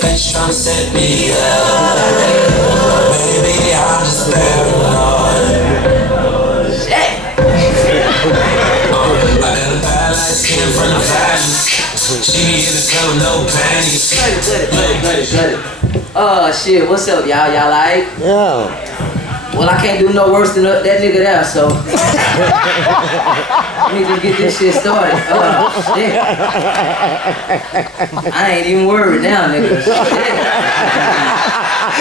bitch tryna set me up. Baby, I'm just paranoid. Shit. I got a bad light skin from the fashion. She be in the club with no panties. Cut it. Shit, what's up, y'all? Y'all like? Yeah. Well, I can't do no worse than that nigga there, so we need to get this shit started. Shit. I ain't even worried now, nigga. Shit.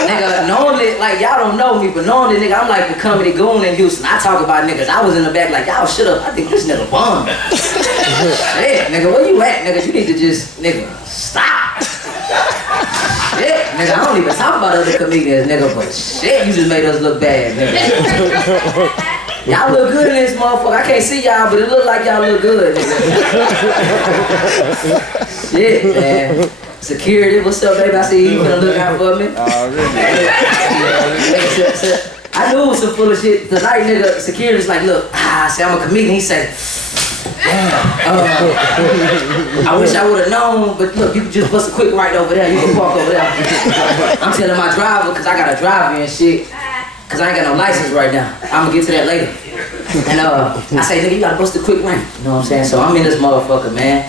Nigga, normally, like, y'all don't know me, but normally, nigga, I'm like the comedy goon in Houston. I talk about niggas. I was in the back like, y'all shut up. I think this nigga bum. Shit, nigga, where you at, nigga? You need to just, nigga, stop. Shit, nigga, I don't even talk about other comedians, nigga, but shit, you just made us look bad, nigga. Y'all look good in this motherfucker. I can't see y'all, but it look like y'all look good, nigga. Shit, man. Security, what's up, baby? I see you finna look out for me. I knew it was some full of shit. Tonight, nigga, security's like, look, see, I'm a comedian. He said, I wish I would have known, but look, you can just bust a quick right over there. You can park over there. I'm telling my driver, because I got to drive and shit, because I ain't got no license right now. I'm going to get to that later. And I say, nigga, you got to bust a quick right. You know what I'm saying? So I'm in this motherfucker, man.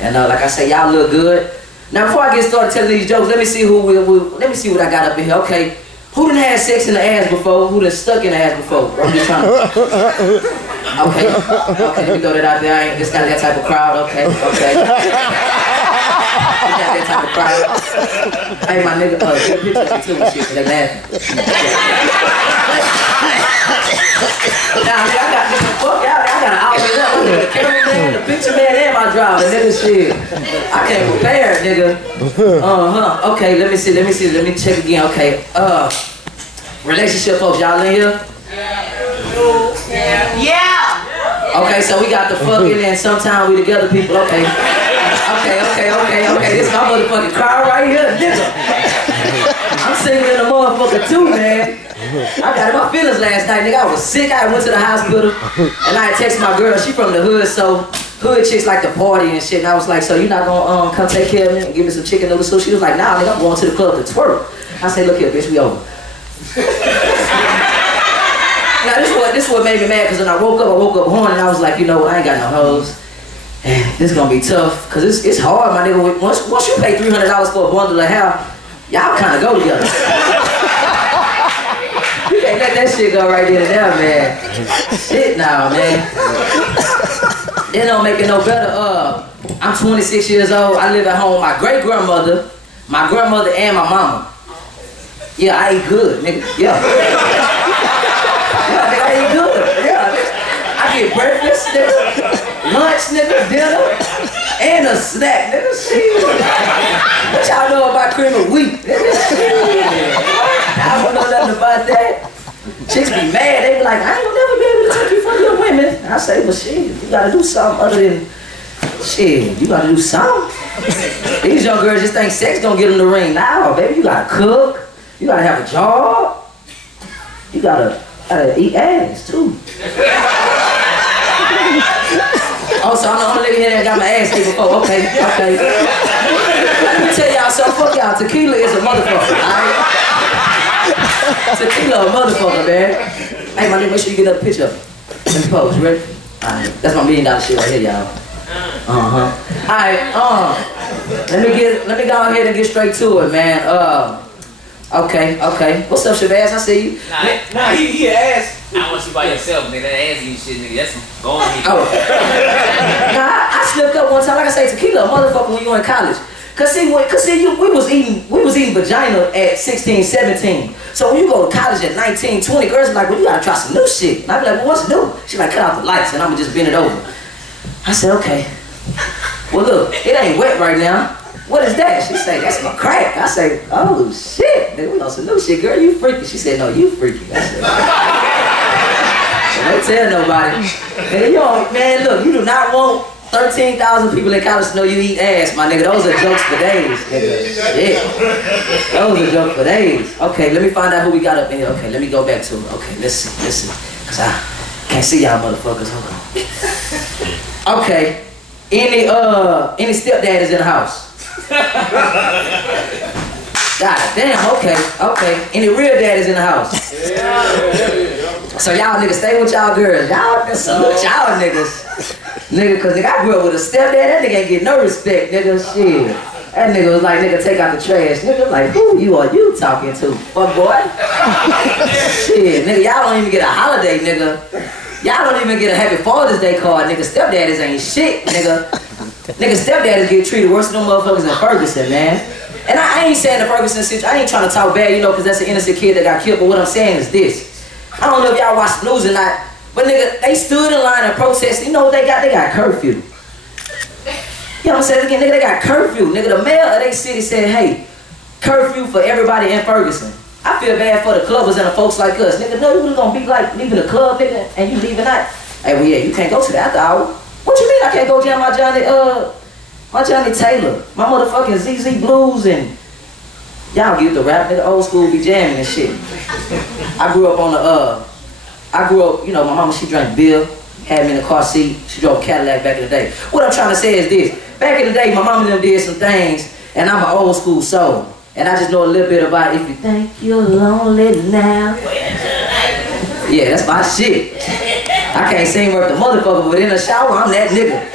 And like I say, y'all look good. Now, before I get started telling these jokes, let me see let me see what I got up in here. Okay, who done had sex in the ass before? Who done stuck in the ass before? I'm just trying to... Okay, let me throw that out there. It's not that type of crowd. Okay. It's not that type of crowd. Hey, my nigga, get a picture of me too and shit, they laughing. Nah, I got, nigga, fuck y'all, I got an outfit up. The cameraman, the picture man, and my driver, nigga, shit. I can't prepare, nigga. Okay, let me see, let me check again. Okay, relationship folks, y'all in here? Yeah. Okay, so we got the fucking and sometimes we together people. Okay. This is my motherfucking car right here, nigga. I'm singing in the motherfucker too, man. I got in my feelings last night, nigga. I was sick. I went to the hospital and I texted my girl. She from the hood, so hood chicks like to party and shit. And I was like, so you not gonna come take care of me and give me some chicken noodles? So she was like, nah, nigga, I'm going to the club to twerk. I said, look here, bitch, we over. Now this what made me mad, because when I woke up horny and I was like, you know what, I ain't got no hoes. And this gonna be tough, because it's hard, my nigga. Once you pay $300 for a bundle of hair, y'all kind of go together. You can't let that shit go right there and there, man. Shit now, man. It don't make it no better. I'm 26 years old. I live at home with my great-grandmother, my grandmother, and my mama. Yeah, I eat good, nigga. Yeah. Yeah, nigga, I eat good. Yeah, I get breakfast, nigga, lunch, nigga, dinner, and a snack, nigga. Shit. What y'all know about cream of wheat? I don't know nothing about that. Chicks be mad. They be like, I ain't gonna never be able to take you from your women. I say, well, shit, you gotta do something other than shit. You gotta do something. These young girls just think sex gonna get them the ring. Nah, baby, you gotta cook. You gotta have a job. You gotta eat ass too. Oh, so I'm the only nigga here that got my ass ate before. Okay. Let me tell y'all something. Fuck y'all. Tequila is a motherfucker, alright? Tequila a motherfucker, man. Hey, my nigga, make sure you get another picture of me. Let me pose. You ready? Alright. That's my $1 million shit right here, y'all. Alright, let me go ahead and get straight to it, man. Okay. What's up, Shabazz? I see you. Nah, he asked. I want you by yourself, nigga. That ass eating shit, nigga. That's some going here. Nah, I slipped up one time. Like I say, tequila a motherfucker when you in college. Cause see, we was eating vagina at 16, 17. So when you go to college at 19, 20, girls be like, well, you gotta try some new shit. And I be like, well, what's new? She like, cut out the lights, and I'ma just bend it over. I said, okay. Well, look, it ain't wet right now. What is that? She say, that's my crack. I say, oh shit, nigga, we on some new shit, girl, you freaky. She said, no, you freaky. I said, don't tell nobody. Nigga, you don't, man, look, you do not want 13,000 people in college to know you eat ass, my nigga. Those are jokes for days, nigga. Shit. Those are jokes for days. Okay, let me find out who we got up in here. Okay, let me go back to it. Okay, let's see. Cause I can't see y'all motherfuckers. Hold on. Okay. Any stepdaddies in the house? God damn, okay. Any real daddies in the house? So y'all niggas stay with y'all girls. Y'all salute y'all niggas. Nigga, cause nigga, I grew up with a stepdad. That nigga ain't get no respect, nigga. Shit. That nigga was like, nigga, take out the trash. Nigga, like, who you are you talking to? Fuck boy. Shit, nigga, y'all don't even get a holiday, nigga. Y'all don't even get a Happy Father's Day card, nigga. Stepdaddies ain't shit, nigga. Nigga, stepdaddies get treated worse than them motherfuckers in Ferguson, man. And I ain't saying the Ferguson situation, I ain't trying to talk bad, you know, cause that's an innocent kid that got killed, but what I'm saying is this. I don't know if y'all watched the news or not, but nigga, they stood in line and protested. You know what they got? They got curfew. You know what I'm saying? Again, nigga, they got curfew. Nigga, the mayor of their city said, hey, curfew for everybody in Ferguson. I feel bad for the clubbers and the folks like us. Nigga, no, you gonna be like leaving the club, nigga, and you leaving out. Hey, well, yeah, you can't go to the after hour. What you mean I can't go jam my Johnny Taylor, my motherfucking ZZ Blues, and y'all get the rap, nigga, old school be jamming and shit. I grew up, you know, my mama, she drank beer, had me in the car seat, she drove a Cadillac back in the day. What I'm trying to say is this, back in the day, my mama and them did some things, and I'm an old school soul, and I just know a little bit about if you think you're lonely now. Yeah, that's my shit. I can't sing worth the motherfucker, but in the shower, I'm that nigga.